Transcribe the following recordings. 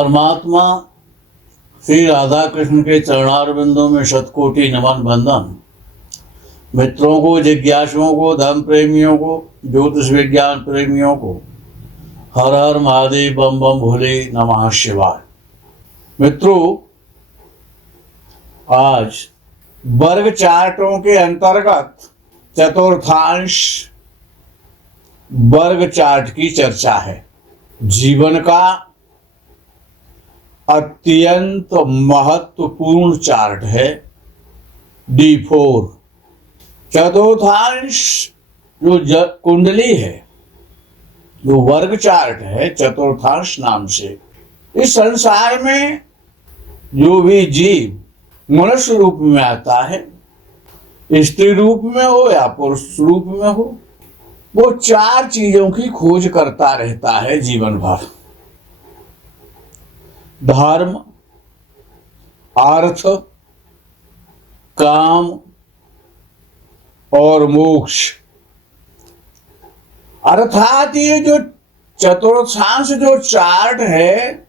परमात्मा श्री राधा कृष्ण के चरणारविंदों में शतकोटि नमन बंदन। मित्रों को, जिज्ञासुओं को, धर्म प्रेमियों को, ज्योतिष विज्ञान प्रेमियों को हर हर महादेव, बम बम भोले, नमः शिवाय। मित्रों, आज वर्ग चार्टों के अंतर्गत चतुर्थांश वर्ग चार्ट की चर्चा है। जीवन का अत्यंत महत्वपूर्ण चार्ट है D4। चतुर्थांश जो कुंडली है, जो वर्ग चार्ट है चतुर्थांश नाम से, इस संसार में जो भी जीव मनुष्य रूप में आता है, स्त्री रूप में हो या पुरुष रूप में हो, वो चार चीजों की खोज करता रहता है जीवन भर। धर्म, अर्थ, काम और मोक्ष। अर्थात ये जो चतुर्थांश जो चार्ट है,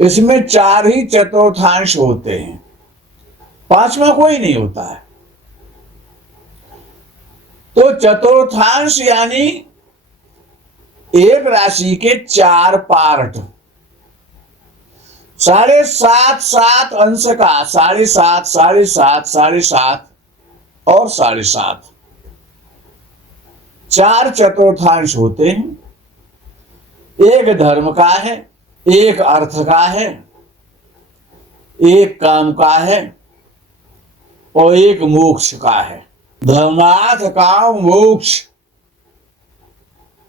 इसमें चार ही चतुर्थांश होते हैं, पांचवा कोई नहीं होता है। तो चतुर्थांश यानी एक राशि के चार पार्ट, 7.5 अंश का 7.5, 7.5, 7.5 और 7.5 चार चतुर्थांश होते हैं। एक धर्म का है, एक अर्थ का है, एक काम का है और एक मोक्ष का है। धर्मार्थ, काम, मोक्ष,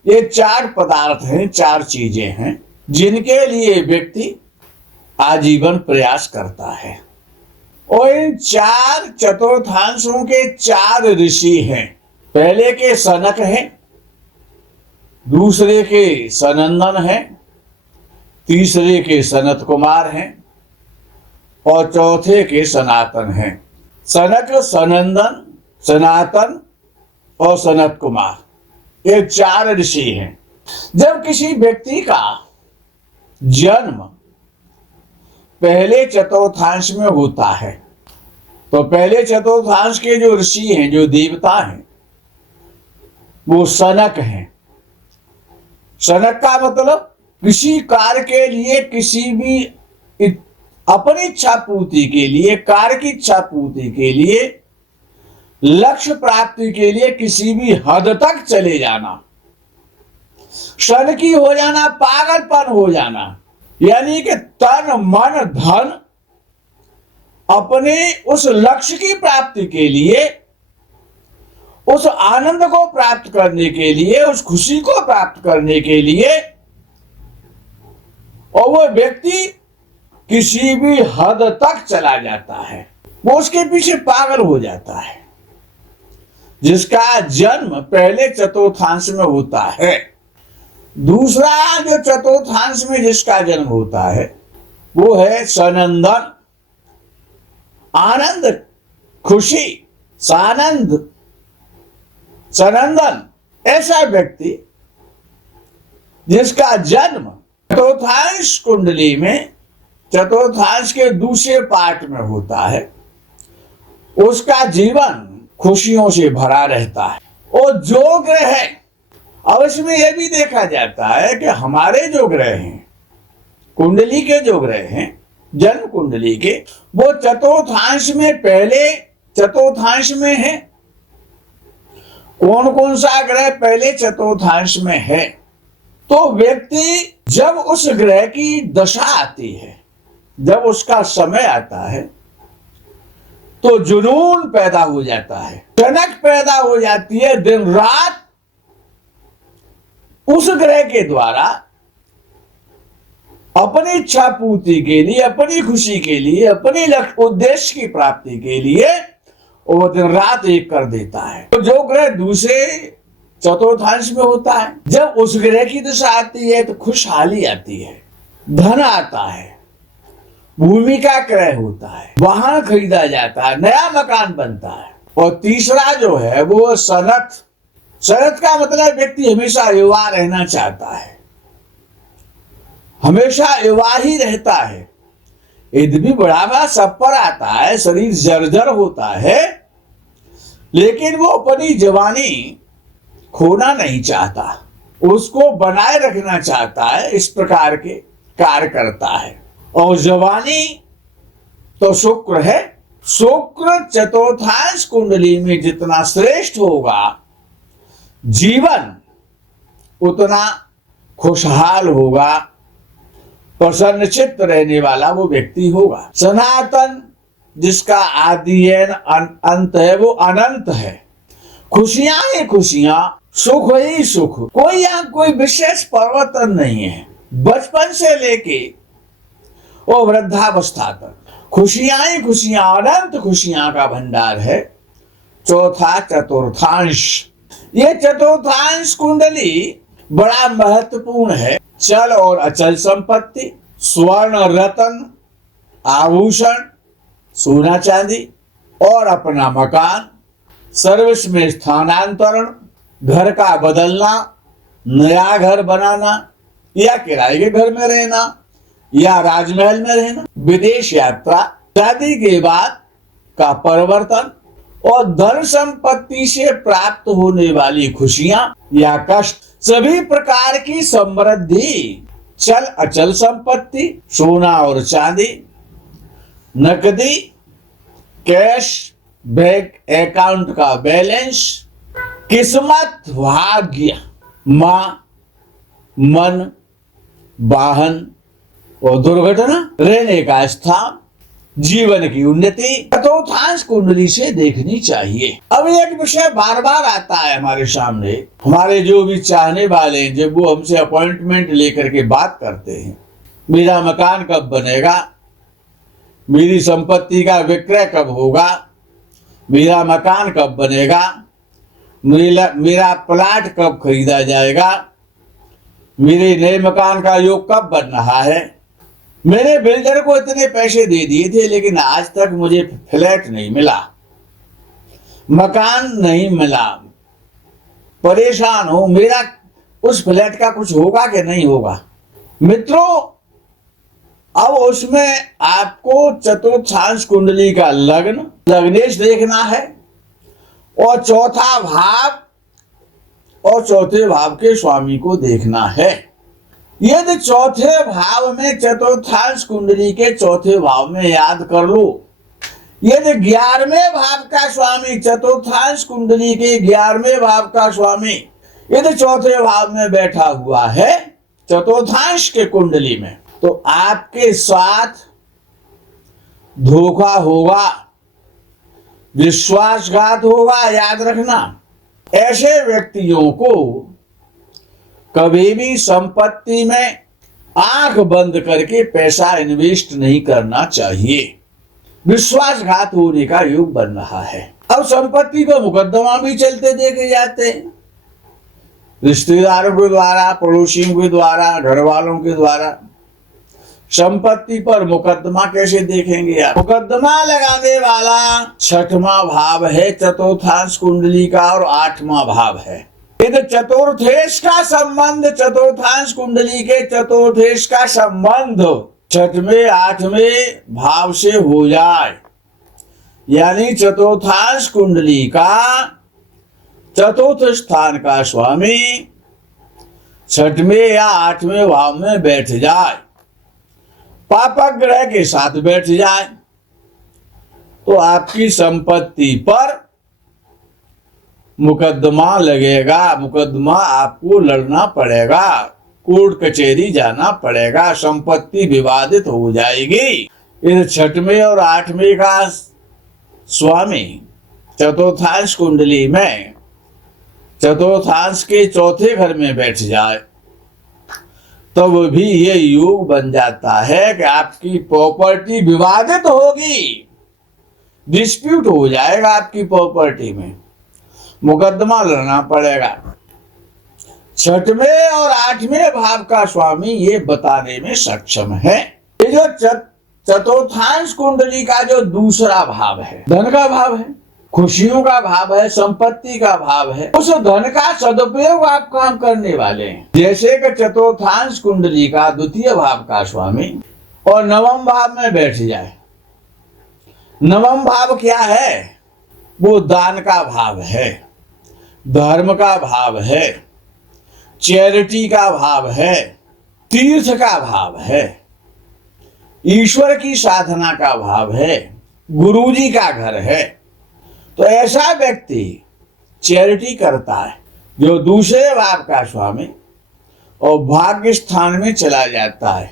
ये चार पदार्थ हैं, चार चीजें हैं जिनके लिए व्यक्ति आजीवन प्रयास करता है। और इन चार चतुर्थांशों के चार ऋषि हैं। पहले के सनक हैं, दूसरे के सनंदन हैं, तीसरे के सनत कुमार हैं और चौथे के सनातन हैं। सनक, सनंदन, सनातन और सनत कुमार, ये चार ऋषि हैं। जब किसी व्यक्ति का जन्म पहले चतुर्थांश में होता है, तो पहले चतुर्थांश के जो ऋषि हैं, जो देवता हैं, वो सनक हैं। सनक का मतलब किसी कार्य के लिए, किसी भी अपनी इच्छा पूर्ति के लिए, कार्य की इच्छा पूर्ति के लिए, लक्ष्य प्राप्ति के लिए किसी भी हद तक चले जाना, सनकी हो जाना, पागलपन हो जाना, यानी कि तन मन धन अपने उस लक्ष्य की प्राप्ति के लिए, उस आनंद को प्राप्त करने के लिए, उस खुशी को प्राप्त करने के लिए, और वो व्यक्ति किसी भी हद तक चला जाता है, वो उसके पीछे पागल हो जाता है। जिसका जन्म पहले चतुर्थांश में होता है। दूसरा जो चतुर्थांश में जिसका जन्म होता है, वो है सनंदन, आनंद, खुशी, सानंद, सनंदन। ऐसा व्यक्ति जिसका जन्म चतुर्थांश कुंडली में, चतुर्थांश के दूसरे पार्ट में होता है, उसका जीवन खुशियों से भरा रहता है। और जो ग्रह है, अब इसमें यह भी देखा जाता है कि हमारे जो ग्रह हैं, कुंडली के जो ग्रह हैं, जन्म कुंडली के, वो चतुर्थांश में, पहले चतुर्थांश में है। कौन कौन सा ग्रह पहले चतुर्थांश में है? तो व्यक्ति जब उस ग्रह की दशा आती है, जब उसका समय आता है, तो जुनून पैदा हो जाता है, टनक पैदा हो जाती है। दिन रात उस ग्रह के द्वारा अपनी इच्छा पूर्ति के लिए, अपनी खुशी के लिए, अपने उद्देश्य की प्राप्ति के लिए वो दिन रात एक कर देता है। तो जो ग्रह दूसरे चतुर्थांश में होता है, जब उस ग्रह की दशा आती है तो खुशहाली आती है, धन आता है, भूमि का क्रय होता है, वाहन खरीदा जाता है, नया मकान बनता है। और तीसरा जो है वो सनत। सनत का मतलब व्यक्ति हमेशा युवा रहना चाहता है, हमेशा युवा ही रहता है। यद्यपि बुढ़ापा सब पर आता है, शरीर जर्जर होता है, लेकिन वो अपनी जवानी खोना नहीं चाहता, उसको बनाए रखना चाहता है। इस प्रकार के कार्य करता है। और जवानी तो शुक्र है, शुक्र चतुर्थांश कुंडली में जितना श्रेष्ठ होगा, जीवन उतना खुशहाल होगा, प्रसन्नचित्त रहने वाला वो व्यक्ति होगा। सनातन जिसका आदि है अंत है, वो अनंत है। खुशियां ही खुशियां, सुख ही सुख, कोई यहाँ कोई विशेष परिवर्तन नहीं है। बचपन से लेके और वृद्धावस्था तक खुशियां ही खुशियां, अनंत खुशियां का भंडार है। चौथा चतुर्थांश, ये चतुर्थांश कुंडली बड़ा महत्वपूर्ण है। चल और अचल संपत्ति, स्वर्ण रत्न, आभूषण, सोना चांदी और अपना मकान, सर्विस में स्थानांतरण, घर का बदलना, नया घर बनाना या किराए के घर में रहना या राजमहल में रहना, विदेश यात्रा, शादी के बाद का परिवर्तन और धन संपत्ति से प्राप्त होने वाली खुशियां या कष्ट, सभी प्रकार की समृद्धि, चल अचल संपत्ति, सोना और चांदी, नकदी, कैश, बैंक अकाउंट का बैलेंस, किस्मत, भाग्य, मां, मन, वाहन और दुर्घटना, रहने का स्थान, जीवन की उन्नति चतुर्थांश कुंडली से देखनी चाहिए। अब एक विषय बार बार आता है हमारे सामने, हमारे जो भी चाहने वाले हैं, जब वो हमसे अपॉइंटमेंट लेकर के बात करते हैं, मेरा मकान कब बनेगा, मेरी संपत्ति का विक्रय कब होगा, मेरा मकान कब बनेगा, मेरा प्लाट कब खरीदा जाएगा, मेरे नए मकान का योग कब बन रहा है, मैंने बिल्डर को इतने पैसे दे दिए थे लेकिन आज तक मुझे फ्लैट नहीं मिला, मकान नहीं मिला, परेशान हूं, मेरा उस फ्लैट का कुछ होगा कि नहीं होगा। मित्रों, अब उसमें आपको चतुर्थांश कुंडली का लग्न, लग्नेश देखना है और चौथा भाव और चौथे भाव के स्वामी को देखना है। यदि चौथे भाव में, चतुर्थांश कुंडली के चौथे भाव में याद कर लो, यदि 11वें भाव का स्वामी, चतुर्थांश कुंडली के 11वें भाव का स्वामी यदि चौथे भाव में बैठा हुआ है चतुर्थांश के कुंडली में, तो आपके साथ धोखा होगा, विश्वासघात होगा। याद रखना, ऐसे व्यक्तियों को कभी भी संपत्ति में आंख बंद करके पैसा इन्वेस्ट नहीं करना चाहिए। विश्वासघात होने का योग बन रहा है। अब संपत्ति को मुकदमा भी चलते देखे जाते हैं, रिश्तेदारों के द्वारा, पड़ोसियों के द्वारा, घर वालों के द्वारा। संपत्ति पर मुकदमा कैसे देखेंगे आप? मुकदमा लगाने वाला 6वां भाव है चतुर्थांश कुंडली का और 8वां भाव है। यदि चतुर्थेश का संबंध, चतुर्थांश कुंडली के चतुर्थेश का संबंध 6वें 8वें भाव से हो जाए, यानी चतुर्थांश कुंडली का चतुर्थ स्थान का स्वामी 6वें या 8वें भाव में बैठ जाए, पापक ग्रह के साथ बैठ जाए, तो आपकी संपत्ति पर मुकदमा लगेगा। मुकदमा आपको लड़ना पड़ेगा, कोर्ट कचहरी जाना पड़ेगा, संपत्ति विवादित हो जाएगी। इस 6वें और 8वें का स्वामी चतुर्थांश कुंडली में चतुर्थांश के चौथे घर में बैठ जाए, तब भी ये योग बन जाता है कि आपकी प्रॉपर्टी विवादित होगी, डिस्प्यूट हो जाएगा आपकी प्रॉपर्टी में, मुकदमा लड़ना पड़ेगा। 6वें और 8वें भाव का स्वामी ये बताने में सक्षम है। ये जो चतुर्थांश कुंडली का जो दूसरा भाव है, धन का भाव है, खुशियों का भाव है, संपत्ति का भाव है, उस धन का सदुपयोग आप काम करने वाले हैं। जैसे कि चतुर्थांश कुंडली का द्वितीय भाव का स्वामी और नवम भाव में बैठ जाए। नवम भाव क्या है? वो दान का भाव है, धर्म का भाव है, चैरिटी का भाव है, तीर्थ का भाव है, ईश्वर की साधना का भाव है, गुरुजी का घर है। तो ऐसा व्यक्ति चैरिटी करता है जो दूसरे भाव का स्वामी और भाग्य स्थान में चला जाता है,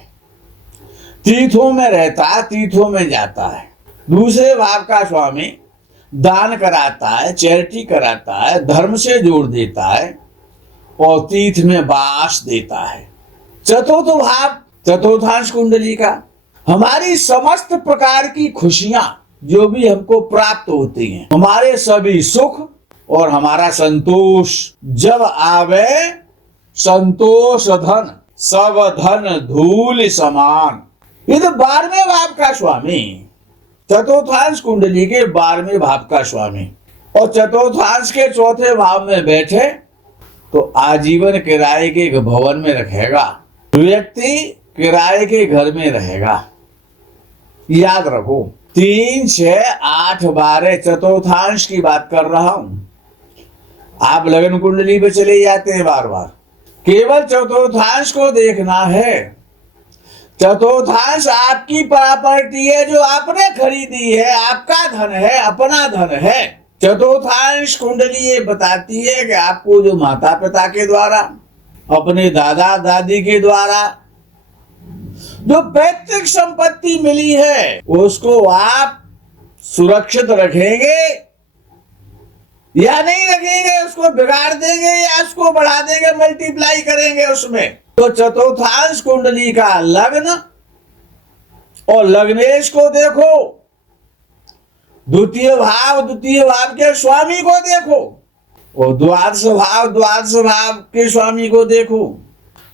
तीर्थों में रहता है, तीर्थों में जाता है। दूसरे भाव का स्वामी दान कराता है, चैरिटी कराता है, धर्म से जोड़ देता है और तीर्थ में वास देता है। चतुर्थ भाव चतुर्थांश कुंडली का हमारी समस्त प्रकार की खुशियां जो भी हमको प्राप्त होती हैं, हमारे सभी सुख और हमारा संतोष, जब आवे संतोष धन सब धन धूल समान। ये तो 12वें भाव का स्वामी, चतुर्थांश कुंडली के 12वें भाव का स्वामी और चतुर्थांश के चौथे भाव में बैठे तो आजीवन किराए के भवन में रखेगा, व्यक्ति किराए के घर में रहेगा। याद रखो, 3, 6, 8, 12 चतुर्थांश की बात कर रहा हूं। आप लगन कुंडली पे चले जाते हैं बार बार, केवल चतुर्थांश को देखना है। चतुर्थांश आपकी प्रॉपर्टी है जो आपने खरीदी है, आपका धन है, अपना धन है। चतुर्थांश कुंडली ये बताती है कि आपको जो माता पिता के द्वारा, अपने दादा दादी के द्वारा जो पैतृक संपत्ति मिली है उसको आप सुरक्षित रखेंगे या नहीं रखेंगे, उसको बिगाड़ देंगे या उसको बढ़ा देंगे, मल्टीप्लाई करेंगे उसमें। तो चतुर्थांश कुंडली का लग्न और लग्नेश को देखो, द्वितीय भाव के स्वामी को देखो और द्वादश भाव के स्वामी को देखो।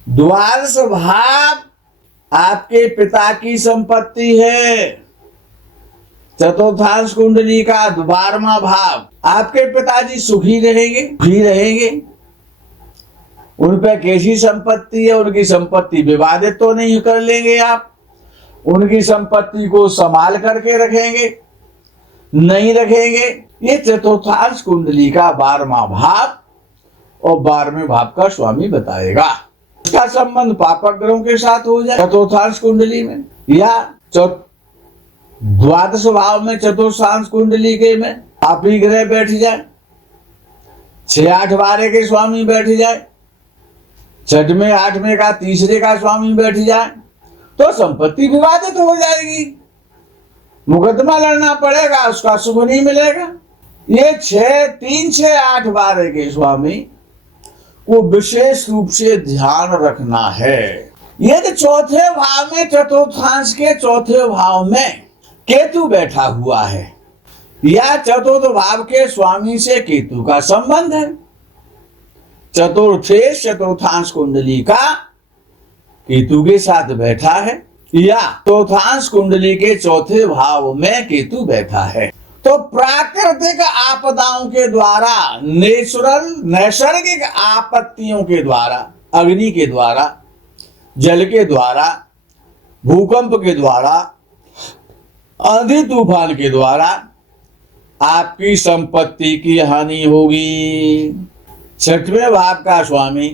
द्वादश भाव आपके पिता की संपत्ति है। चतुर्थांश कुंडली का 12वां भाव, आपके पिताजी सुखी रहेंगे। उन पर कैसी संपत्ति है, उनकी संपत्ति विवादित तो नहीं कर लेंगे आप, उनकी संपत्ति को संभाल करके रखेंगे, नहीं रखेंगे। ये चतुर्थांश कुंडली का 12वां भाव और 12वें भाव का स्वामी बताएगा। इसका संबंध पापक ग्रहों के साथ हो जाए चतुर्थांश कुंडली में, या द्वादश भाव में चतुर्थांश कुंडली के में पापी ग्रह बैठ जाए, 6, 8, 12 के स्वामी बैठ जाए, 6वें 8वें का तीसरे का स्वामी बैठ जाए तो संपत्ति विवादित हो जाएगी, मुकदमा लड़ना पड़ेगा, उसका सुख नहीं मिलेगा। ये 3, 6, 8, 12 के स्वामी को विशेष रूप से ध्यान रखना है। यदि चौथे भाव में, चतुर्थांश के चौथे भाव में केतु बैठा हुआ है या चतुर्थ भाव के स्वामी से केतु का संबंध है, चतुर्थांश कुंडली का केतु के साथ बैठा है या चतुर्थांश कुंडली के चौथे भाव में केतु बैठा है, तो प्राकृतिक आपदाओं के द्वारा, नैसर्गिक आपत्तियों के द्वारा, अग्नि के द्वारा, जल के द्वारा, भूकंप के द्वारा, आंधी तूफान के द्वारा आपकी संपत्ति की हानि होगी। 6वें भाव का स्वामी,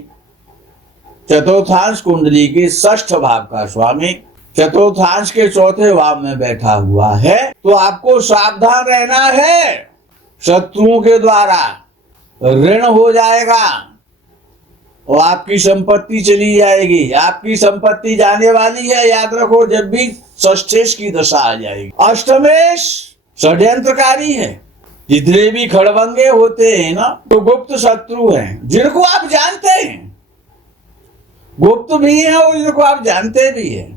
चतुर्थांश कुंडली के 6ठ भाव का स्वामी चतुर्थांश के चौथे भाव में बैठा हुआ है, तो आपको सावधान रहना है। शत्रुओं के द्वारा ऋण हो जाएगा और आपकी संपत्ति चली जाएगी। आपकी संपत्ति जाने वाली है, याद रखो, जब भी षष्ठेश की दशा आ जाएगी। अष्टमेश षड्यंत्रकारी है। जितने भी खड़बंगे होते हैं ना, तो गुप्त शत्रु हैं, जिनको आप जानते हैं, गुप्त भी हैं और जिनको आप जानते भी हैं।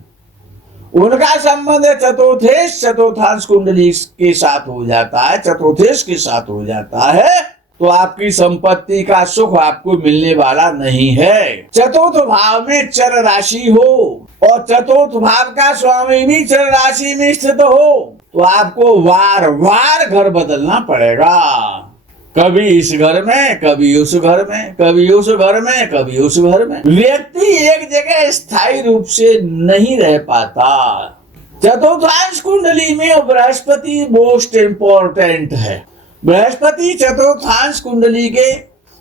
उनका संबंध चतुर्थांश कुंडली के साथ हो जाता है, चतुर्थेश के साथ हो जाता है, तो आपकी संपत्ति का सुख आपको मिलने वाला नहीं है। चतुर्थ भाव में चर राशि हो और चतुर्थ भाव का स्वामी भी चर राशि में स्थित हो तो आपको वार वार घर बदलना पड़ेगा। कभी इस घर में, कभी उस घर में, कभी उस घर में, कभी उस घर में। व्यक्ति एक जगह स्थायी रूप से नहीं रह पाता। चतुर्थांश कुंडली में बृहस्पति मोस्ट इंपॉर्टेंट है। बृहस्पति चतुर्थांश कुंडली के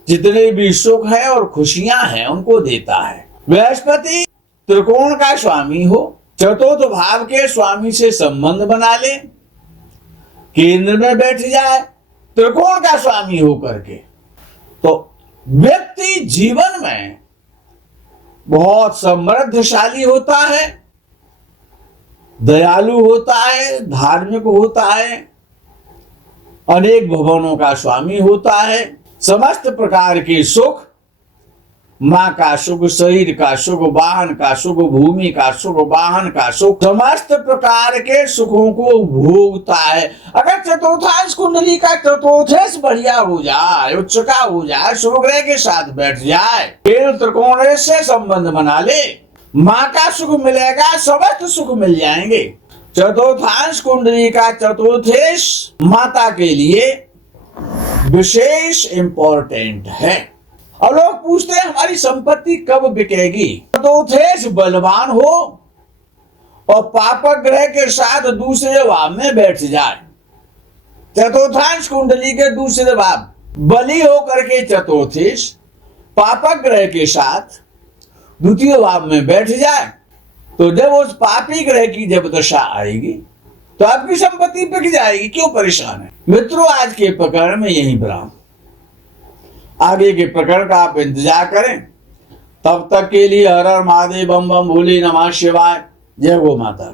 जितने भी सुख है और खुशियां हैं उनको देता है। बृहस्पति त्रिकोण का स्वामी हो, चतुर्थ भाव के स्वामी से संबंध बना ले, केंद्र में बैठ जाए त्रिकोण का स्वामी हो करके, तो व्यक्ति जीवन में बहुत समृद्धशाली होता है, दयालु होता है, धार्मिक होता है, अनेक भवनों का स्वामी होता है। समस्त प्रकार के सुख, माँ का सुख, शरीर का सुख, वाहन का सुख, भूमि का सुख, वाहन का सुख, समस्त प्रकार के सुखों को भोगता है। अगर चतुर्थांश कुंडली का चतुर्थेश बढ़िया हो जाए, उच्चका हो जाए, शुभ ग्रह के साथ बैठ जाए, केंद्र त्रिकोण से संबंध बना ले, माँ का सुख मिलेगा, समस्त सुख मिल जाएंगे। चतुर्थांश कुंडली का चतुर्थेश माता के लिए विशेष इंपॉर्टेंट है। और लोग पूछते हैं हमारी संपत्ति कब बिकेगी। चतुर्थेश बलवान हो और पापक ग्रह के साथ दूसरे भाव में बैठ जाए। चतुर्थांश कुंडली के दूसरे भाव बली होकर के चतुर्थेश पापक ग्रह के साथ द्वितीय भाव में बैठ जाए तो जब उस पापी ग्रह की जब दशा आएगी तो आपकी संपत्ति बिक जाएगी। क्यों परेशान है मित्रों? आज के प्रकरण में यही विराम। आगे के प्रकरण का आप इंतजार करें। तब तक के लिए हर हर महादेव, बम बम भोले, नमः शिवाय, जय गो माता।